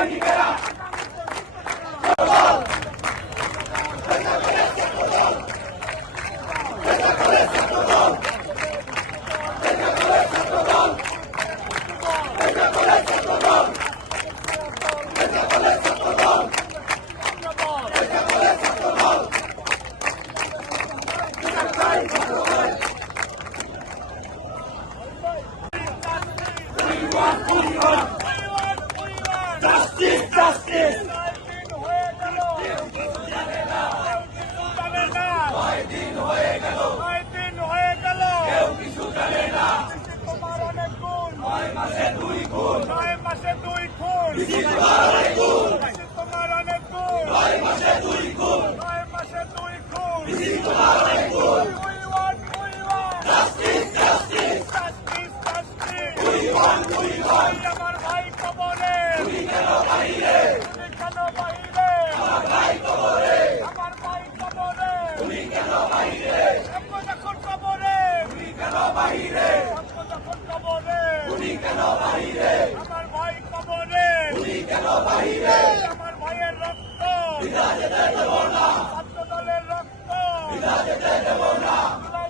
One, one, one. ছয় মাসে দুই খুন তোমার অনেক গুণ ছয় মাসে দুই খুন ছয় মাসে দুই খুন We want, we want. Justice, justice. We want, we want. আমার ভাই কবরে তুমি কেন বাইরে তুমি কেন বাইরে আমার ভাই কবরে আমার ভাই কবরে তুমি কেন বাইরে যখন কবরে তুমি বাইরে যখন কেন বাইরে আমার ভাই কবরে। উনি কেন বাইরে আমার ভাইয়ের রক্ত। বিনা যেতে দেব না। ছাত্র দলের রক্ত। বিনা যেতে দেব না জুলাই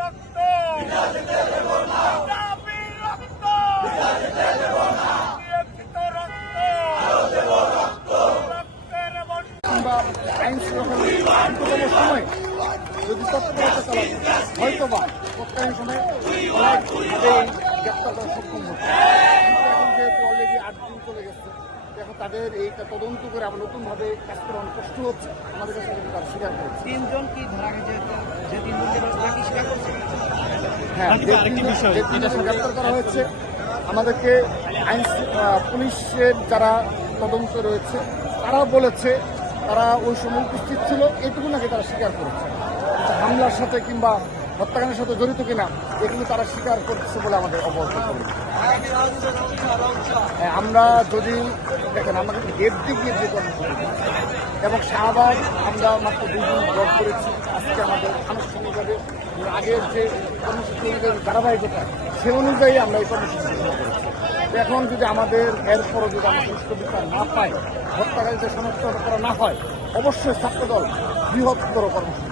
রক্ত বিনা যেতে দেব না দাবির রক্ত বিনা যেতে দেব না নিয়ন্ত্রিত রক্ত আরও দেব রক্ত রক্তের বন্যা কিংবা আইন শৃঙ্খলা আন্দোলনের সময় যদি তৎপরতা হয়তো বা তৎকালীন সময় অনেকভাবেই গ্রেপ্তার করা সক্ষম হতো এখন যেহেতু অলরেডি আট দিন চলে গেছে? এখন তাদের এইটা তদন্ত করে আবার নতুনভাবে কাজ করা অনেক কষ্ট হচ্ছে আমাদের কাছে তারা স্বীকার করেছে তিনজন কি ধরা গেছে যে তিনজন স্বীকার করছে হ্যাঁ যে তিনজন- গ্রেপ্তার করা হয়েছে আমাদেরকে আইন পুলিশের যারা তদন্ত রয়েছে তারা বলেছে তারা ওই সময় উপস্থিত ছিল এইটুকু নাকি তারা স্বীকার করেছে। হামলার সাথে কিংবা হত্যাকাণ্ডের সাথে জড়িত কিনা, এগুলো তারা স্বীকার করছে বলে আমাদের অবগত আমরা যদি, দেখেন আমরা কিন্তু গেট দিয়ে গিয়ে যে কর্মসূচি এবং শাহবাগ আমরা মাত্র দুই দিন ব্লক করেছি। আজকে আমাদের আনুষ্ঠানিকভাবে আগের যে কর্মসূচি অনুযায়ী ধারাবাহিকতা, সে অনুযায়ী আমরা এই কর্মসূচি গ্রহণ করেছি। এখন যদি আমাদের এরপরও যদি আমরা বিচার না পাই, হত্যাকারীদের শনাক্ত করা না হয়, অবশ্যই ছাত্রদল বৃহত্তর কর্মসূচি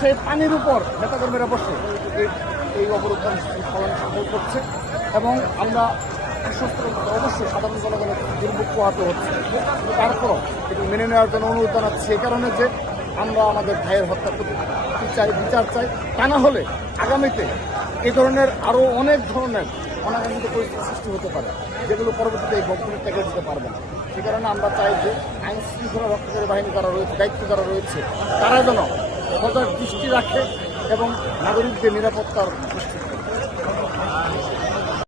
সেই পানির উপর নেতাকর্মীরা বসে এই- এই অবরোধ কর্মসূচি পালন সফল করছে এবং আমরা আশ্বস্ত অবশ্যই সাধারণ জনগণের দুর্ভোগ পোহাতে হচ্ছে। তারপরও এটি মেনে নেওয়ার জন্য অনুরোধ জানাচ্ছি এই কারণে যে আমরা আমাদের ভাইয়ের হত্যা চাই, বিচার চাই। তা না হলে আগামীতে এই ধরনের আরও অনেক ধরনের অনাকাঙ্ক্ষিত পরিস্থিতি সৃষ্টি হতে পারে, যেগুলো পরবর্তীতে এই বক্তব্য থেকে দিতে পারবে না। সে কারণে আমরা চাই যে আইন শৃঙ্খলা রক্ষাকারী বাহিনী যারা রয়েছে, দায়িত্ব যারা রয়েছে, তারা যেন সজাগ দৃষ্টি রাখে এবং নাগরিকদের নিরাপত্তার।